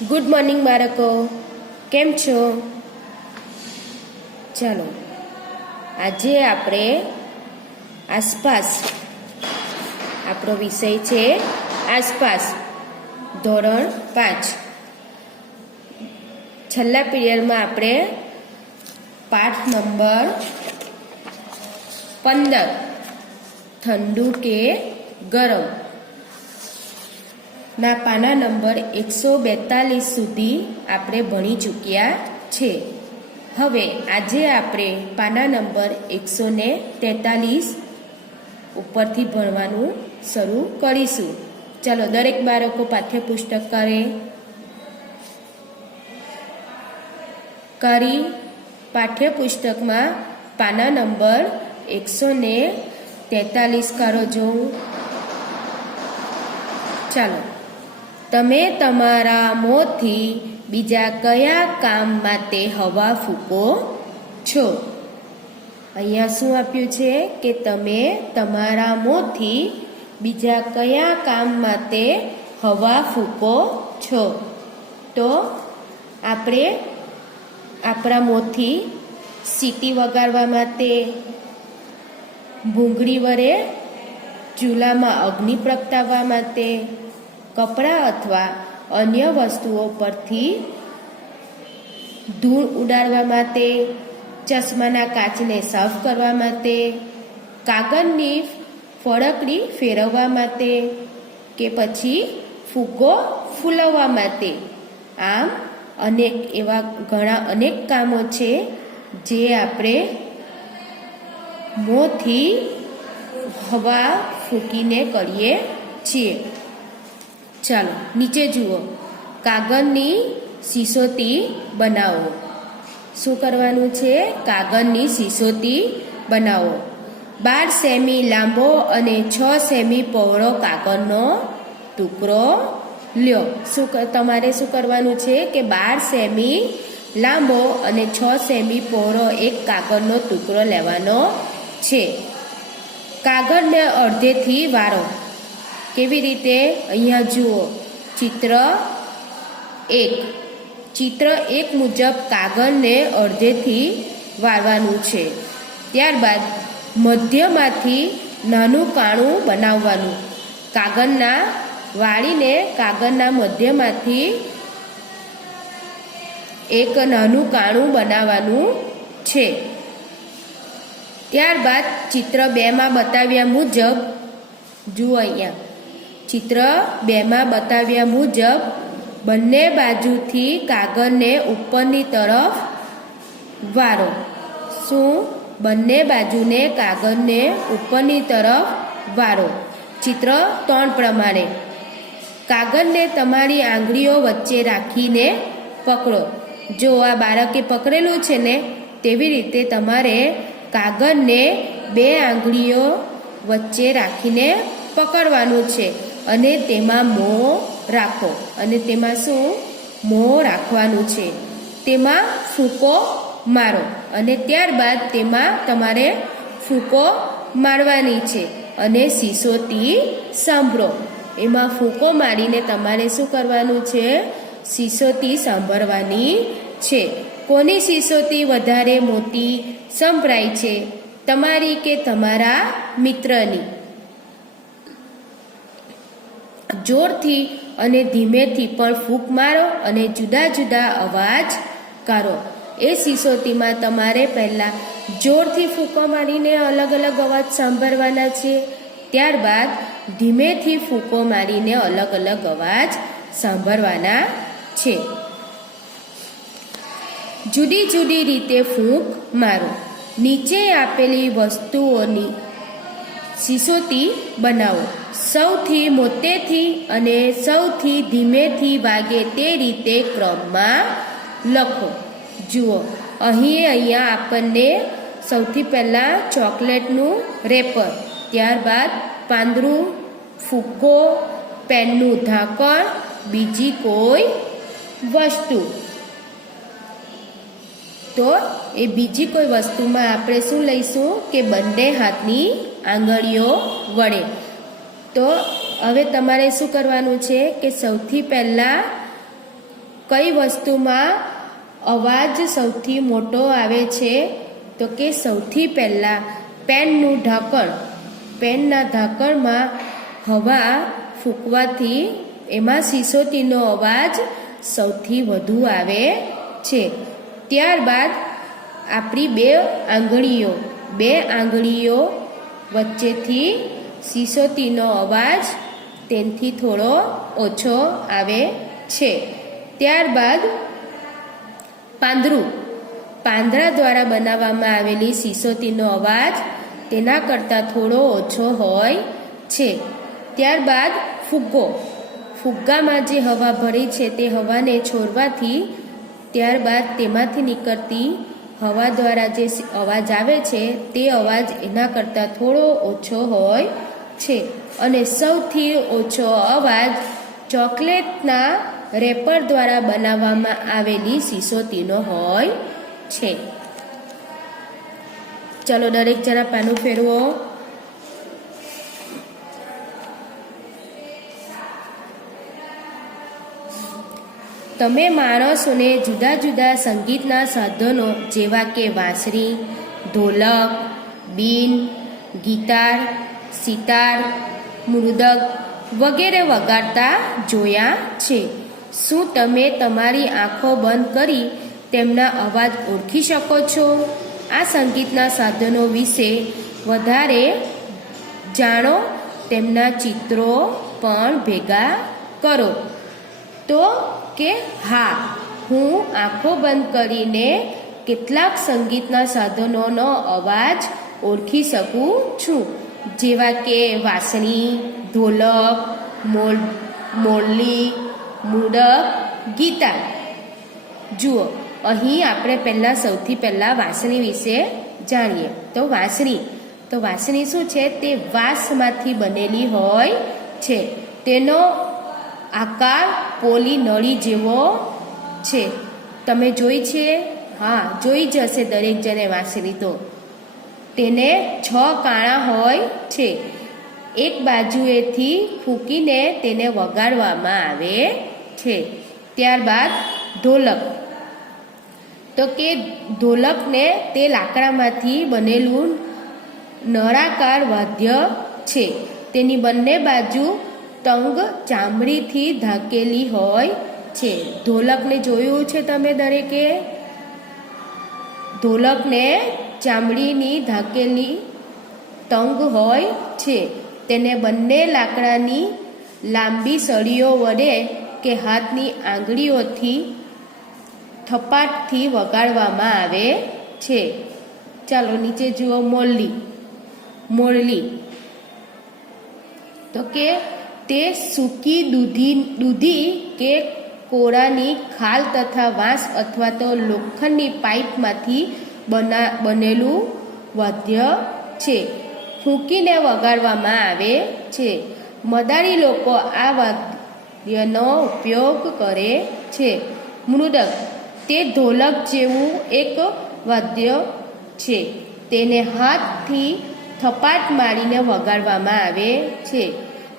Good morning બાળકો, કેમ છો? ચાલો આજે આપણે આસપાસ, આપણો વિષય છે આસપાસ, ધોરણ 5. છેલ્લા પીરિયડમાં આપણે પાઠ નંબર 15 ઠંડુ કે ગરમ ના પાના નંબર 142 સુધી આપણે ભણી ચૂક્યા છે. હવે આજે આપણે પાના નંબર 143 ઉપરથી ભણવાનું શરૂ કરીશું. ચાલો દરેક બાળકો પાઠ્યપુસ્તક કરી પાઠ્યપુસ્તકમાં પાના નંબર 143 કરો જોઉં. ચાલો, તમે તમારા મોંથી બીજા કયા કામ માટે હવા ફૂંકો છો? અહીંયા શું આપ્યું છે કે તમે તમારા મોંથી બીજા કયા કામ માટે હવા ફૂંકો છો? તો આપણે આપણા મોંથી સીટી વગાડવા માટે, ભૂંગળી વડે ચૂલામાં અગ્નિ પ્રગટાવવા માટે, કપડાં અથવા અન્ય વસ્તુઓ પરથી ધૂળ ઉડાડવા માટે, ચશ્માના કાચને સાફ કરવા માટે, કાગળની ફળકડી ફેરવવા માટે કે પછી ફુગ્ગો ફૂલવવા માટે. આમ અનેક કામો છે જે આપણે મોંથી હવા ફૂંકીને કરીએ છીએ. ચાલો નીચે જુઓ. કાગળની સિસોટી બનાવો. શું કરવાનું છે? કાગળની સિસોટી બનાવો. 12 સેમી લાંબો અને 6 સેમી પહોળો કાગળનો ટુકડો લ્યો. તમારે શું કરવાનું છે કે 12 સેમી લાંબો અને 6 સેમી પહોળો એક કાગળનો ટુકડો લેવાનો છે. કાગળને અડધેથી વાળો. કેવી રીતે? અહીંયા જુઓ, ચિત્ર 1 મુજબ કાગળને અડધેથી વાળવાનું છે. ત્યારબાદ મધ્યમાંથી નાનું કાણું બનાવવાનું. વાળીને કાગળના મધ્યમાંથી એક નાનું કાણું બનાવવાનું છે. ત્યારબાદ ચિત્ર 2માં બતાવ્યા મુજબ જુઓ, અહીંયા ચિત્ર 2માં બતાવ્યા મુજબ બંને બાજુથી કાગળને ઉપરની તરફ વાળો. શું? બંને બાજુને કાગળને ઉપરની તરફ વાળો. ચિત્ર 3 પ્રમાણે કાગળને તમારી આંગળીઓ વચ્ચે રાખીને પકડો. જો આ બાળકે પકડેલું છે ને, તેવી રીતે તમારે કાગળને 2 આંગળીઓ વચ્ચે રાખીને પકડવાનું છે અને તેમાં મોં રાખો. અને તેમાં શું? મોં રાખવાનું છે. તેમાં ફૂંકો મારો અને ત્યારબાદ તેમાં તમારે ફૂંકો મારવાની છે અને સિસોટી સાંભળો. એમાં ફૂંકો મારીને તમારે શું કરવાનું છે? સિસોટી સાંભળવાની છે. કોની સિસોટી વધારે મોટી સંભળાય છે? તમારી કે તમારા મિત્રની? જોરથી અને ધીમેથી પણ ફૂંક મારો અને જુદા જુદા અવાજ કરો. એ સિસોટીમાં તમારે પહેલાં જોરથી ફૂંકો મારીને અલગ અલગ અવાજ સાંભળવાના છે. ત્યારબાદ ધીમેથી ફૂંકો મારીને અલગ અલગ અવાજ સાંભળવાના છે. જુદી જુદી રીતે ફૂંક મારો. નીચે આપેલી વસ્તુઓની સિસોટી બનાવો. સૌથી મોટેથી અને સૌથી ધીમેથી વાગે તે રીતે ક્રમમાં લખો. જુઓ, અહીંયા આપણને સૌથી પહેલાં ચોકલેટનું રેપર, ત્યારબાદ પાંદડું, ફુગ્ગો, પેનનું ઢાંકણ, બીજી કોઈ વસ્તુ. તો એ બીજી કોઈ વસ્તુમાં આપણે શું લઈશું કે બંને હાથની આંગળીઓ વડે. તો હવે તમારે શું કરવાનું છે કે સૌથી પહેલાં કઈ વસ્તુમાં અવાજ સૌથી મોટો આવે છે? તો કે સૌથી પહેલાં પેનનું ઢાંકણ. પેનના ઢાંકણમાં હવા ફૂંકવાથી એમાં સિસોટીનો અવાજ સૌથી વધુ આવે છે. ત્યારબાદ આપણી બે આંગળીઓ વચ્ચેથી સિસોટીનો અવાજ તેનાથી થોડો ઓછો આવે છે. ત્યારબાદ પાંદડા દ્વારા બનાવવામાં આવેલી સિસોટીનો અવાજ તેના કરતાં થોડો ઓછો હોય છે. ત્યારબાદ ફુગ્ગામાં જે હવા ભરી છે તે હવાને છોડવાથી ત્યારબાદ તેમાંથી નીકળતી હવા દ્વારા જે અવાજ આવે છે તે અવાજ એના કરતાં થોડો ઓછો હોય છે. અને સૌથી ઓછો અવાજ ચોકલેટના રેપર દ્વારા બનાવવામાં આવેલી સિસોટીનો હોય છે. ચાલો દરેક જણા પાનું ફેરવો. તમે માણસોને જુદા જુદા સંગીતના સાધનો જેવા કે વાંસળી, ઢોલક, બીન, ગિટાર, સિતાર, મૃદંગ વગેરે વગાડતા જોયા છે. શું તમે તમારી આંખો બંધ કરી તેમના અવાજ ઓળખી શકો છો? આ સંગીતના સાધનો વિશે વધારે જાણો. તેમના ચિત્રો પણ ભેગા કરો. તો કે હા, હું આંખો બંધ કરીને કેટલાક સંગીતના સાધનોનો અવાજ ઓળખી શકું છું, જેવા કે વાંસળી, ઢોલક, મોરલી, મૃદંગ, ગિટાર. જુઓ, અહીં આપણે સૌથી પહેલાં વાંસળી વિશે જાણીએ. તો વાંસળી શું છે? તે વાંસમાંથી બનેલી હોય છે. તેનો આકાર પોલી નળી જેવો છે. તમે જોઈ છે? હા, જોઈ જ હશે દરેક જણે વાંસળી. તો તેને 6 કાણા હોય છે. એક બાજુએથી ફૂંકીને તેને વગાડવામાં આવે છે. ત્યારબાદ ઢોલક. તો કે ઢોલકને તે લાકડામાંથી બનેલું નળાકાર વાદ્ય છે. તેની બંને બાજુ તંગ ચામડીથી ઢાંકેલી હોય છે. ઢોલકને જોયું છે તમે દરેકે? ઢોલકને ચામડીની ઢાંકેલી તંગ હોય છે. તેને બંને લાકડાની લાંબી સળીઓ વડે કે હાથની આંગળીઓથી થપાટથી વગાડવામાં આવે છે. ચાલો નીચે જુઓ. મોરલી. તો કે તે સૂકી દૂધી કે કોળાની ખાલ તથા વાંસ અથવા તો લોખંડની પાઇપમાંથી બનેલું વાદ્ય છે. ફૂંકીને વગાડવામાં આવે છે. મદારી લોકો આ વાદ્યનો ઉપયોગ કરે છે. મૃદંગ. તે ઢોલક જેવું એક વાદ્ય છે. તેને હાથથી થપાટ મારીને વગાડવામાં આવે છે.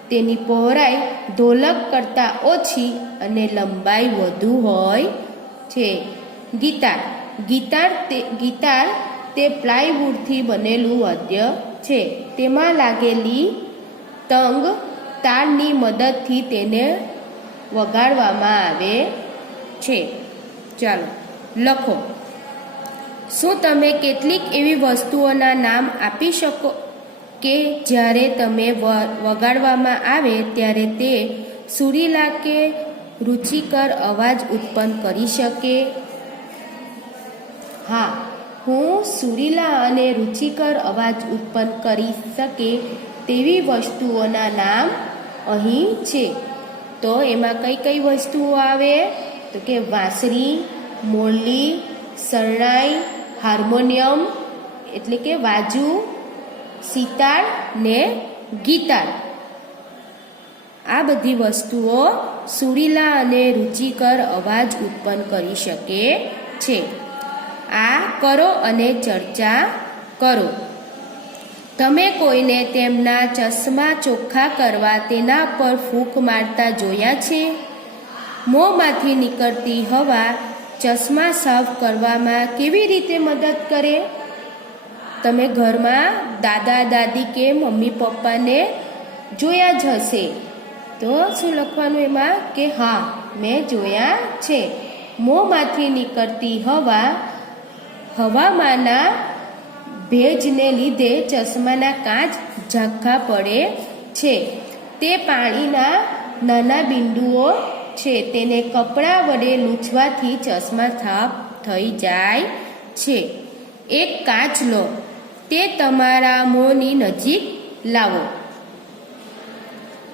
તેની પહોળાઈ ઢોલક કરતાં ઓછી અને લંબાઈ વધુ હોય છે. ગિટાર તે પ્લાયવુડથી બનેલું વાદ્ય છે. તેમાં લાગેલી તંગ તારની મદદથી તેને વગાડવામાં આવે છે. ચાલો લખો. શું તમે કેટલીક એવી વસ્તુઓના નામ આપી શકો કે જ્યારે તમે વગાડવામાં આવે ત્યારે તે સુરીલા કે રુચિકર અવાજ ઉત્પન્ન કરી શકે? હા, હું સુરીલા અને રુચિકર અવાજ ઉત્પન્ન કરી શકે તેવી વસ્તુઓના નામ અહીં છે. તો એમાં કઈ વસ્તુઓ આવે? તો કે વાંસળી, મોરલી, શરણાઈ, હાર્મોનિયમ એટલે કે વાજુ, સિતાર ને ગિટાર. આ બધી વસ્તુઓ સુરીલા અને રુચિકર અવાજ ઉત્પન્ન કરી શકે છે. આ કરો અને ચર્ચા કરો. તમે કોઈને તેમના ચશ્મા ચોખ્ખા કરવા તેના પર ફૂંક મારતા જોયા છે? મોંમાંથી નીકળતી હવા ચશ્મા સાફ કરવામાં કેવી રીતે મદદ કરે? તમે ઘરમાં દાદા દાદી કે મમ્મી પપ્પાને જોયા જ હશે. તો શું લખવાનું એમાં કે હા મેં જોયા છે. મોંમાંથી નીકળતી હવામાંના ભેજને લીધે ચશ્માના કાચ ઝાંખા પડે છે. તે પાણીના નાના બિંદુઓ છે. તેને કપડાં વડે લૂછવાથી ચશ્મા સાફ થઈ જાય છે. એક કાચ લો, તે તમારા મોંની નજીક લાવો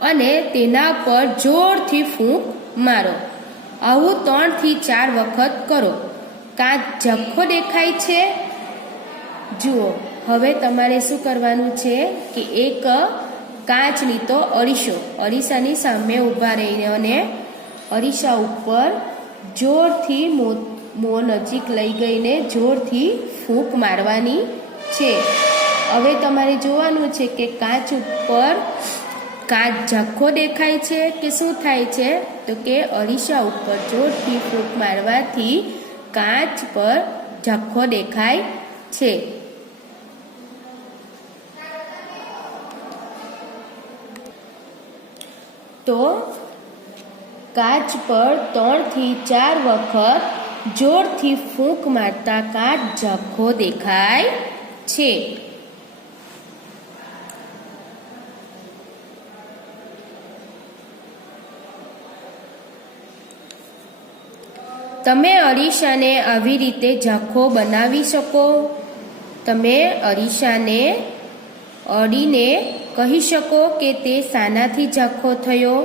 અને તેના પર જોરથી ફૂંક મારો. આવું 3 થી 4 વખત કરો. કાચ ઝાંખો દેખાય છે? જુઓ, હવે તમારે શું કરવાનું છે કે એક કાચની તો અરીસાની સામે ઊભા રહીને અને અરીસા ઉપર જોરથી મોં નજીક લઈ ગઈને જોરથી ફૂંક મારવાની છે. હવે તમારે જોવાનું છે કે કાચ ઉપર કાચ ઝાંખો દેખાય છે કે શું થાય છે? તો કે અરીસા ઉપર જોરથી ફૂંક મારવાથી કાચ પર ઝાંખો દેખાય છે. તો કાચ પર 3 થી 4 વખત જોરથી ફૂંક મારતા કાચ ઝાંખો દેખાય છે. તમે અરીસાને આવી રીતે ઝાંખો બનાવી શકો. તમે અરીસાને અડીને કહી શકો કે તે શાનાથી ઝાંખો થયો.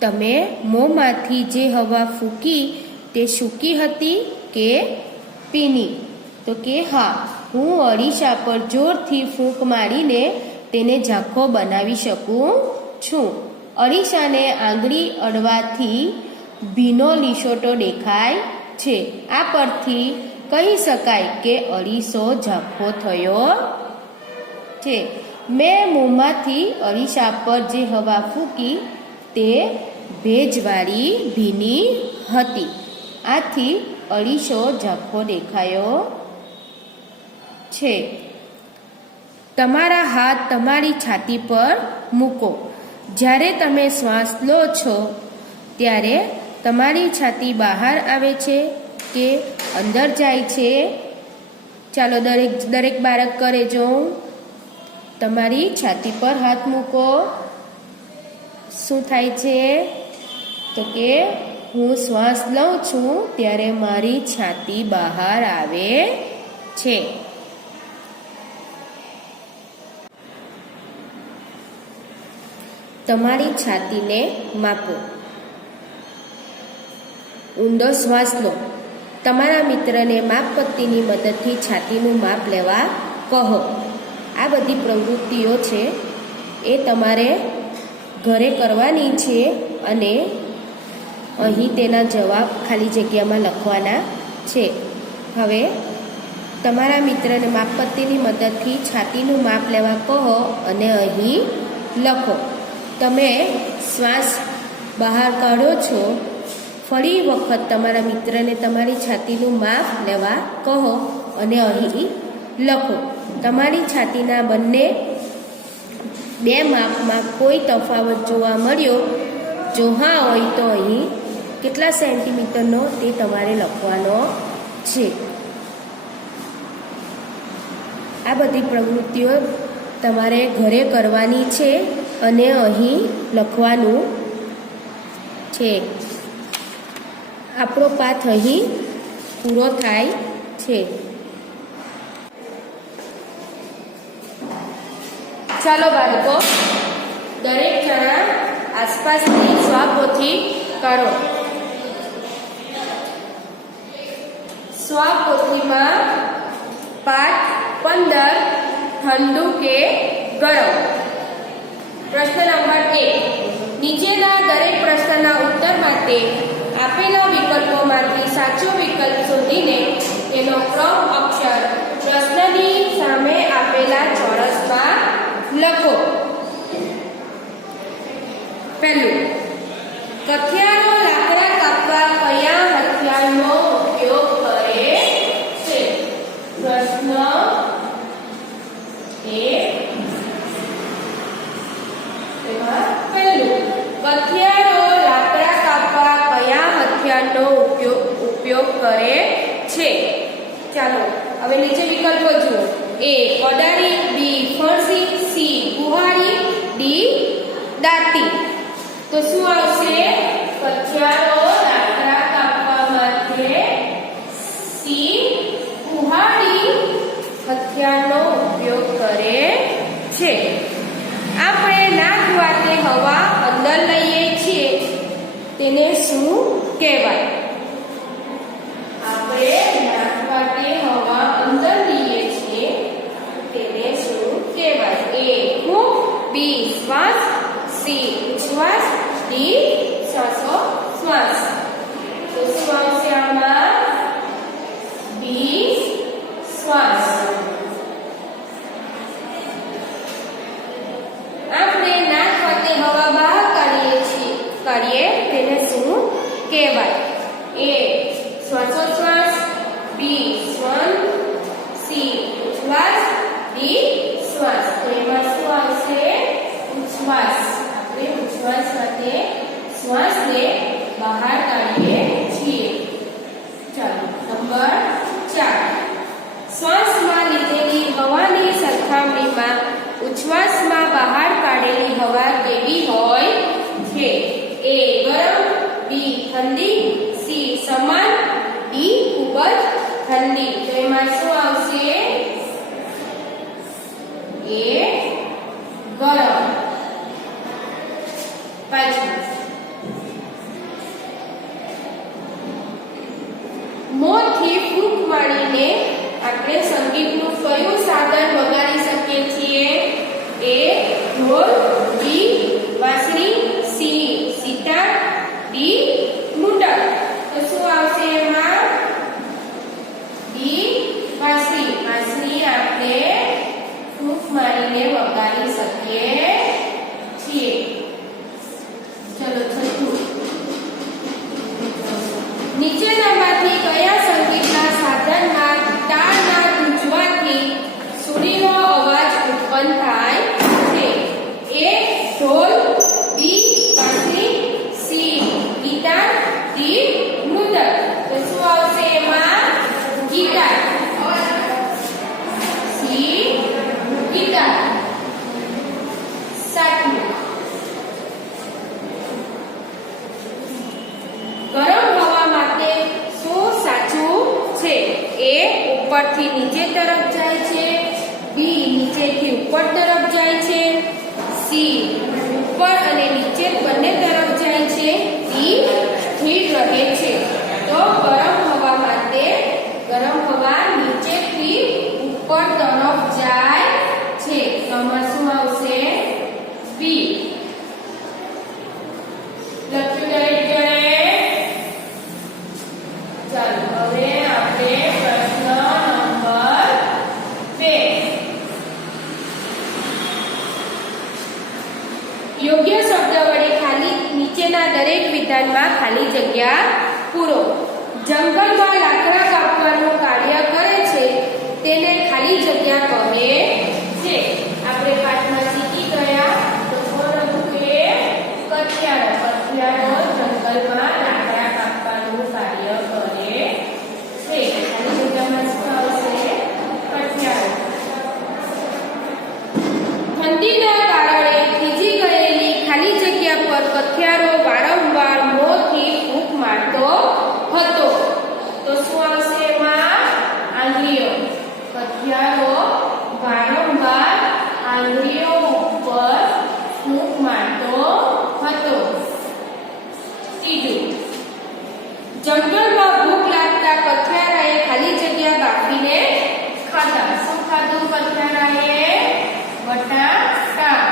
તમે મોંમાંથી જે હવા ફૂંકી તે સૂકી હતી કે ભીની? તો કે હા, હું અરીસા પર જોરથી ફૂંક મારીને તેને ઝાંખો બનાવી શકું છું. અરીસાને આંગળી અડવાથી ભીનો લીસોટો દેખાય છે. આ પરથી કહી શકાય કે અરીસો ઝાંખો થયો છે. મેં મોંમાંથી અરીસા પર જે હવા ફૂંકી તે ભેજવાળી ભીની હતી. આથી અરીસો ઝાંખો દેખાયો છે. તમારા હાથ તમારી છાતી પર મૂકો. જ્યારે તમે શ્વાસ લો છો ત્યારે તમારી છાતી બહાર આવે છે કે અંદર જાય છે? ચાલો દરેક બાળક કરે જો. તમારી છાતી પર હાથ મૂકો. શું થાય છે? તો કે હું શ્વાસ લઉં છું ત્યારે મારી છાતી બહાર આવે છે. તમારી છાતીને માપો. ઊંડો શ્વાસ લો. તમારા મિત્રને માપપટ્ટીની મદદથી છાતીનું માપ લેવા કહો. આ બધી પ્રવૃત્તિઓ છે એ તમારે ઘરે કરવાની છે અને અહીં તેના જવાબ ખાલી જગ્યામાં લખવાના છે. હવે તમારા મિત્રને માપપટ્ટીની મદદથી છાતીનું માપ લેવા કહો અને અહીં લખો. તમે શ્વાસ બહાર કાઢો છો. ફરી વખત તમારા મિત્રને તમારી છાતીનું માપ લેવા કહો અને અહીં લખો. તમારી છાતીના બે માપમાં કોઈ તફાવત જોવા મળ્યો? જો હા હોય તો અહીં કેટલા સેન્ટીમીટરનો તે તમારે લખવાનો છે. આ બધી પ્રવૃત્તિઓ તમારે ઘરે કરવાની છે અને અહીં લખવાનું છે. આપણો પાઠ અહીં પૂરો થાય છે. ચાલો બાળકો, દરેક જણા આસપાસની સ્વપોથી કરો. સ્વપોથીમાં પાઠ 15 ઠંડુ કે ગરમ. પ્રશ્ન નંબર 1. નીચેના દરેક પ્રશ્નના ઉત્તર માટે આપેલા વિકલ્પોમાંથી સાચો વિકલ્પ શોધીને તેનો ક્રમ અક્ષર પ્રશ્નની સામે આપેલા ચોરસમાં લખો. પહેલું, કથિયારો કરે છે. ચાલો હવે નીચે વિકલ્પો જુઓ. એ કોદાળી, બી ફણસી, સી કુહાડી, ડી દાંતી. તો શું આવશે? કઠિયારો લાકડા કાપવા માટે સી કુહાડી હથિયારનો ઉપયોગ કરે છે. આપણે નાક વાતે હવા અંદર લઈએ છીએ તેને શું કહેવાય? આપણે નાક વાતે હવા અંદર લઈએ છીએ તેને શું કહેવાય? એ ફૂંક, બી શ્વાસ, સી ઉચ્છ્વાસ, ડી શ્વાસોશ્વાસ. તો શું આવશે આમાં? બી શ્વાસ. આપણે નાક વાતે હવા બહાર કાઢીએ તેને શું કહેવાય? એ શ્વાસોશ્વાસ, બી શ્વસન, સી ઉચ્છ્વાસ, ડી શ્વાસ. તો એમાં શું આવશે? ઉચ્છ્વાસ. આપણે ઉચ્છ્વાસ સાથે શ્વાસને બહાર કાઢીએ છીએ. ચાલો નંબર 4. શ્વાસમાં લીધેલી હવાની સરખામણીમાં ઉચ્છ્વાસમાં બહાર કાઢેલી હવા કેવી હોય છે? એ ગરમ, બી ઠંડી, સી સમાન, ડી ખૂબ જ ઠંડી. તો એમાં શું આવશે? એ ગરમ. પાછું મોંથી ફૂંક મારીને આપણે સંગીતનું કયું સાધન વગાડી શકીએ છીએ? એ ઢોલ, બી વાંસળી, સી સિતાર, ડી મુંડક. તો શું આવશે એમાં? ડી વાંસળી. વાંસળી આપણે ફૂંક મારીને વગાડી શકીએ છીએ. ચલો છઠ્ઠું. નીચેનામાંથી કયા સંગીતના સાધનમાં તાળના ગૂંજવાથી સુરીલો અવાજ ઉત્પન્ન થાય છે? એ ઢોલ, બી વાંસળી, સી ગિટાર, ડી મુંડક. તો શું આવશે એમાં? ગિટાર. C guitar. 7. ગરમ હવા માટે શું સાચું છે? એ ઉપરથી નીચે તરફ જાય છે, બી નીચેથી ઉપર તરફ જાય છે, સી ઉપર અને નીચે બંને તરફ જાય છે, ડી સ્થિર રહે છે. તો ગરમ હવા માટે ગરમ હવા નીચેથી ઉપર તરફ જાય છે. તો આમાં શું આવશે? બી. લખ્યું દરેક જણે? ચાલો હવે આપણે પ્રશ્ન નંબર 2. યોગ્ય શબ્દ વડે નીચેના દરેક વિધાનમાં ખાલી જગ્યા પૂરો. જંગલમાં લાકડા કાપવાનું કાર્ય કરે છે તેને ખાલી જગ્યા કહે છે. આપણે પાઠમાં શીખી ગયા તો કોણ હતું? એ કઠિયારો. કઠિયારો જંગલમાં લાકડા કાપવાનું કાર્ય કરે છે. ખાલી જગ્યામાં શું આવશે? કઠિયારો. ઠંડીના કારણે થીજી ગયેલી ખાલી જગ્યા પર કઠિયારો વારંવાર મોંથી ફૂંક મારતો હતો. તો શું આવશે એમાં? આંગળીઓ. કઠિયારો વારંવાર આંગળીઓ ઉપર ફૂંક મારતો હતો. 3. જંગલમાં ભૂખ લાગતા કઠિયારાએ ખાલી જગ્યા બાફીને ખાધા. શું ખાધું કઠિયારાએ? બટાટા.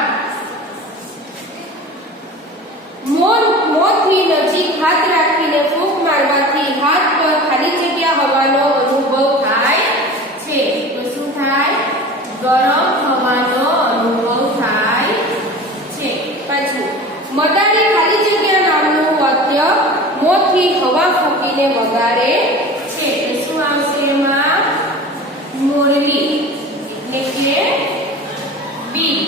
મોંથી નજીક હાથ રાખીને ફૂંક મારવાથી હાથ પર ખાલી જગ્યા હવાનો અનુભવ થાય છે. તો શું થાય? ગરમ હવાનો અનુભવ થાય છે. પાછું મદારી ખાલી જગ્યા નામનું વાદ્ય મોંથી હવા ફૂંકીને વગાડે છે. તો શું આવશે એમાં? મોરલી. એટલે કે બી.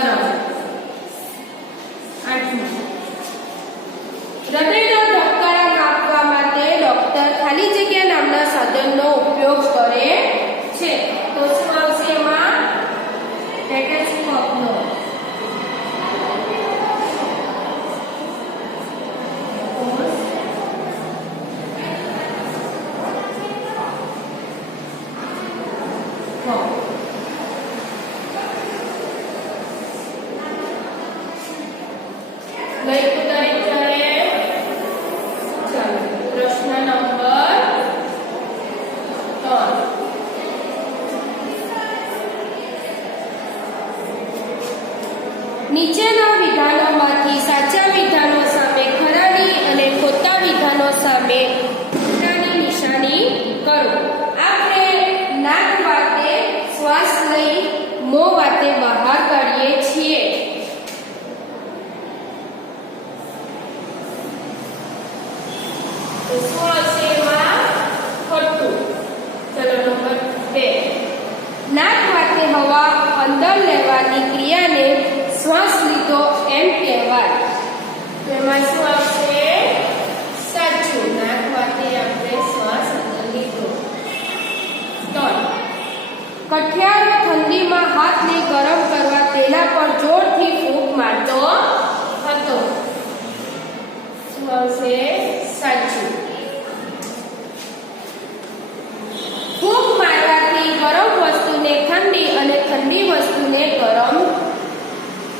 ગરમ. આઠમું, હૃદયના ધબકારા માપવા માટે ડોક્ટર ખાલી જગ્યા નામના સાધનનો ઉપયોગ કરે છે. તો શું આવશે એમાં? સ્ટેથોસ્કોપનો. નીચેના વિધાનોમાંથી સાચા વિધાનો સામે ખરાની અને ખોટા વિધાનો સામે ખોટાની નિશાની કરો. આપણે નાક વાતે શ્વાસ લઈ મોં વાતે બહાર કાઢીએ છીએ. તો શું આવશે એમાં? ખોટું. ચલો નંબર 2, નાક વાતે હવા અંદર લેવાની ક્રિયાને શ્વાસ લીધો એમ કહેવાય. તો એમાં શું આવશે? સાચું. નાક વાતે આપણે શ્વાસ અંદર લીધો. 3, કઠિયારો ઠંડીમાં હાથને ગરમ કરવા તેના પર જોરથી ફૂંક મારતો હતો. શું આવશે? સાચું. ફૂંક મારવાથી ગરમ વસ્તુને ઠંડી અને ઠંડી વસ્તુને ગરમ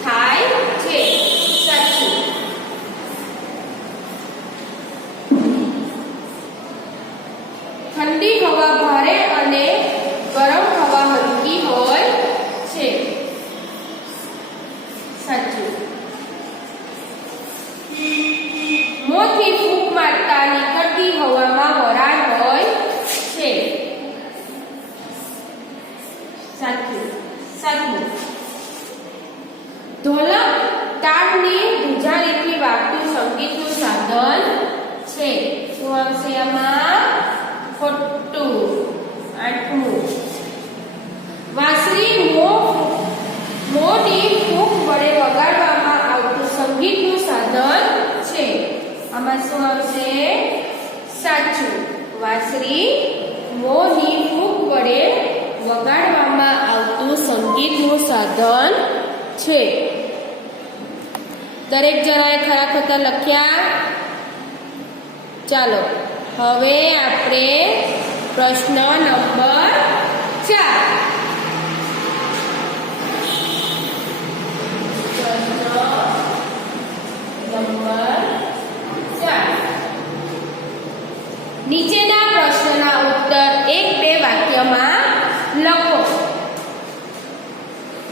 થાય છે. સાચું. ઠંડી હવા ભારે અને ગરમ હવા હલકી હોય છે. સાચું. મોંથી ફૂંક મારતા નીકળતી હવામાં વરાળ હોય છે. સાચું. 7, ઢોલક તાળની ધુજારીથી વાગતું સંગીતનું સાધન છે. શું આવશે આમાં? ખોટું. 8મું, વાંસળી મોંની ફૂંક વડે વગાડવામાં આવતું સંગીતનું સાધન છે. આમાં શું આવશે? સાચું. વાંસળી મોંની ફૂંક વડે વગાડવામાં આવતું સંગીતનું સાધન છે. દરેક જણાએ ખરા ખોટા લખ્યા? ચાલો હવે આપણે પ્રશ્ન નંબર 4. નીચેના પ્રશ્નના ઉત્તર 1-2 વાક્યમાં લખો.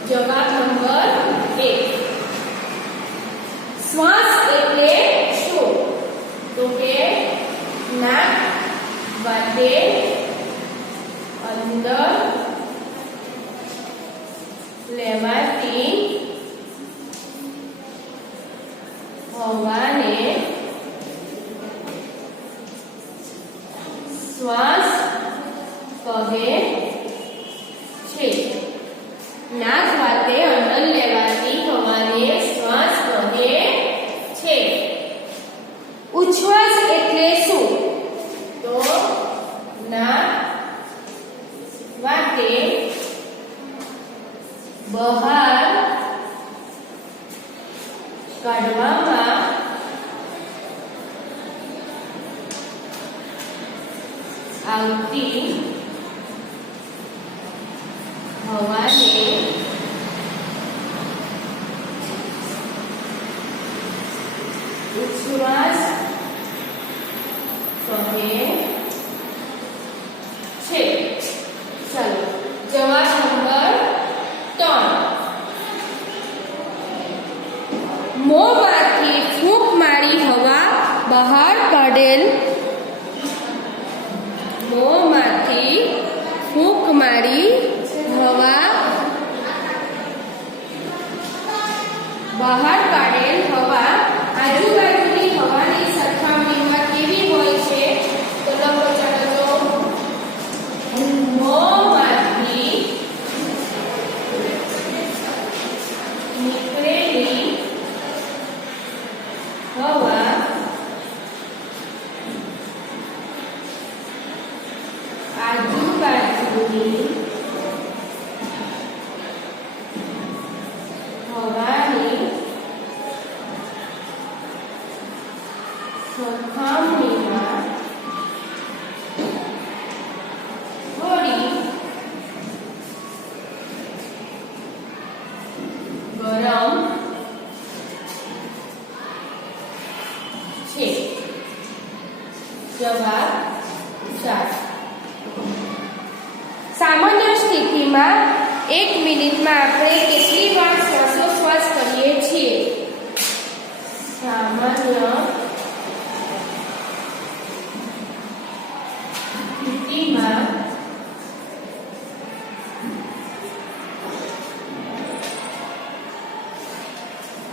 જવાબ નંબર 1, શ્વાસ એટલે શું? તો કે નાક વાતે અંદર લેવાતી હવાને શ્વાસ કહે છે. નાક વાતે અંદર લેવાતી હવાને શ્વાસ કહે છે. ઉચ્છ્વાસ એટલે શું? તો નાક વાતે બહાર કાઢવામાં આવતી હવાને ઉચ્છ્વાસ કહે છે. ચાલો જવાબ નંબર 3, મોંમાંથી ફૂંક મારી હવા બહાર કાઢેલ. મોંમાંથી ફૂંક મારી હવા બહાર કાઢેલ હવા આજુબાજુની હવાની સરખામણીમાં કેવી હોય છે? તો લખો. ચાલો મોંમાંથી ખુલ્લેલી હવા આજુબાજુની હવાની સરખામણીમાં થોડી ગરમ છે. જવાબ 7. સામાન્ય સ્થિતિમાં 1 મિનિટમાં આપણે કેટલી વાર શ્વાસોશ્વાસ કરીએ છીએ? સામાન્ય સ્થિતિમાં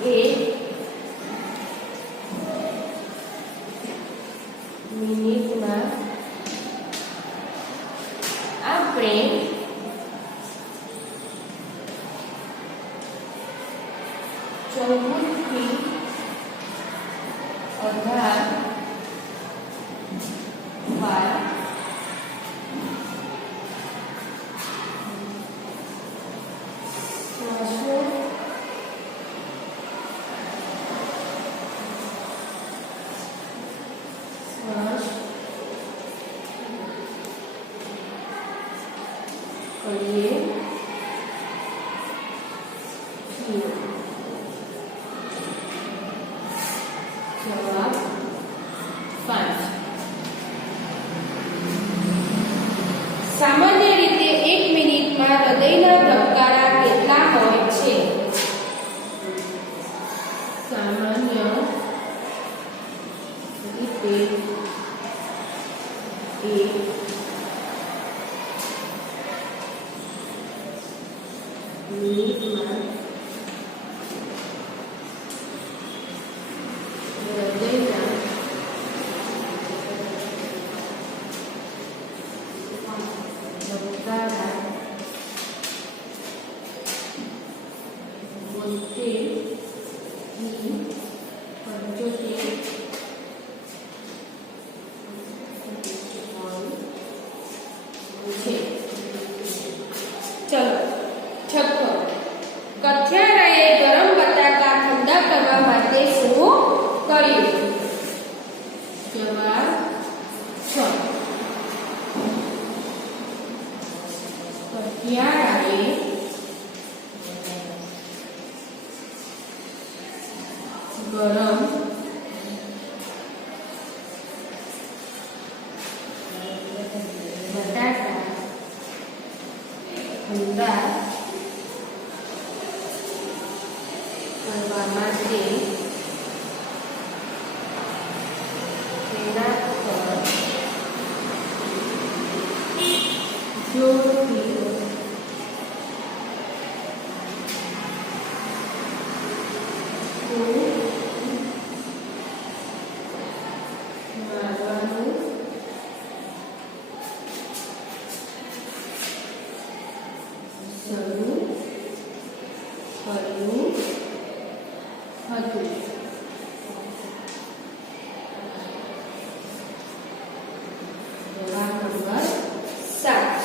1 મિનિટમાં આપણે 14 થી 18 વાર કરીએ છીએ. જવાબ 5. સામાન્ય રીતે 1 મિનિટમાં હૃદયના ધબકારા કેટલા હોય છે? સામાન્ય રીતે 1 મિનિટમાં હૃદયના ધબકારા 72 થી 75 છે. ચલો છઠ્ઠો. કથિયારાએ ગરમ બટાકા ઠંડા કરવા માટે શું કર્યું? જવાબ 6. કથિયારાએ ગરમ બટાકા ઠંડા કરવા માટે તેના પર જોરથી મારવાનું શરૂ કર્યું હતું. જવાબ નંબર 7.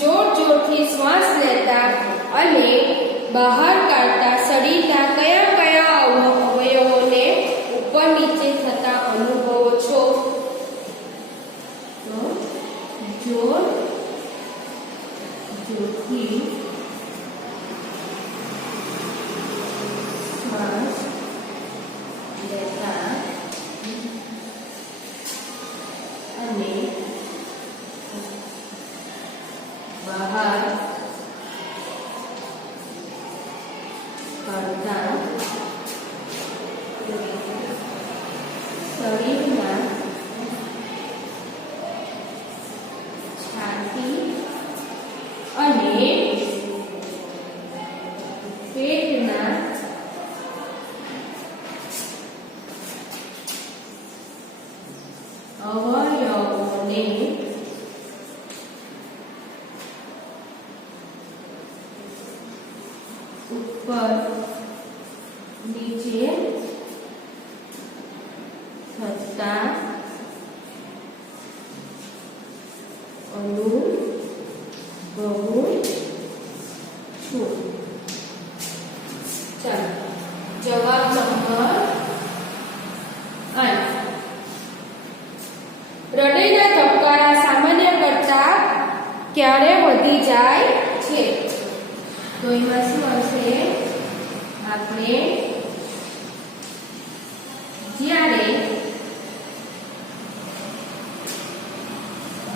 જોર જોરથી શ્વાસ લેતા અને બહાર કાઢતા શરીરના કયા કયા અવયવોને ઉપર નીચે થતા અનુભવો છો? તો જોર જોરથી શ્વાસ લેતા અને બહાર કાઢતા શરીરના છાતી અને પેટના અવયવોને ઉપર નીચે થતા અનુભવું છું. ચાલો જવાબ નંબર 8. હૃદયના ધબકારા સામાન્ય કરતા ક્યારે વધી જાય છે? તો એમાં શું હશે? આપણે જ્યારે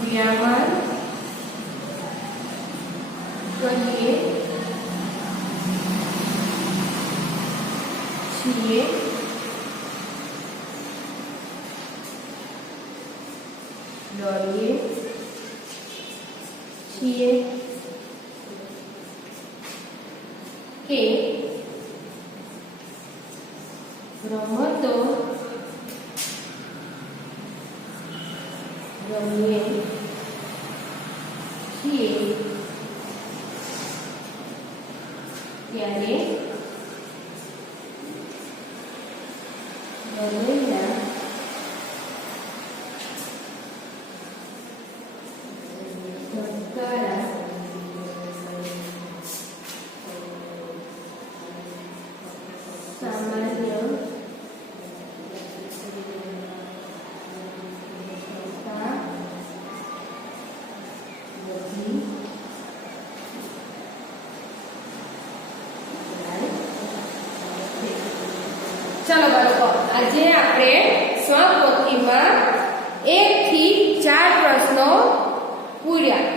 વ્યાયામ કરીએ છીએ દોડીએ છીએ કે રમતો રમીએ છીએ ત્યારે હૃદયના ધબકારા સામાન્ય કરતા વધી ચાલો બાળકો, આજે આપણે સ્વપોથીમાં 1 થી 4 પ્રશ્નો પૂર્યા.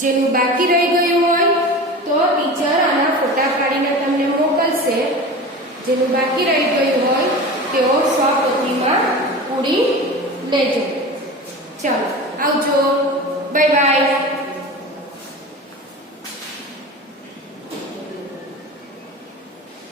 જેનું બાકી રહી ગયું હોય તો ટીચર આના ફોટા પાડીને તમને મોકલશે. જેનું બાકી રહી ગયું હોય તેઓ સ્વપોથીમાં પૂરી લેજો. ચાલો આવજો, બાય બાય.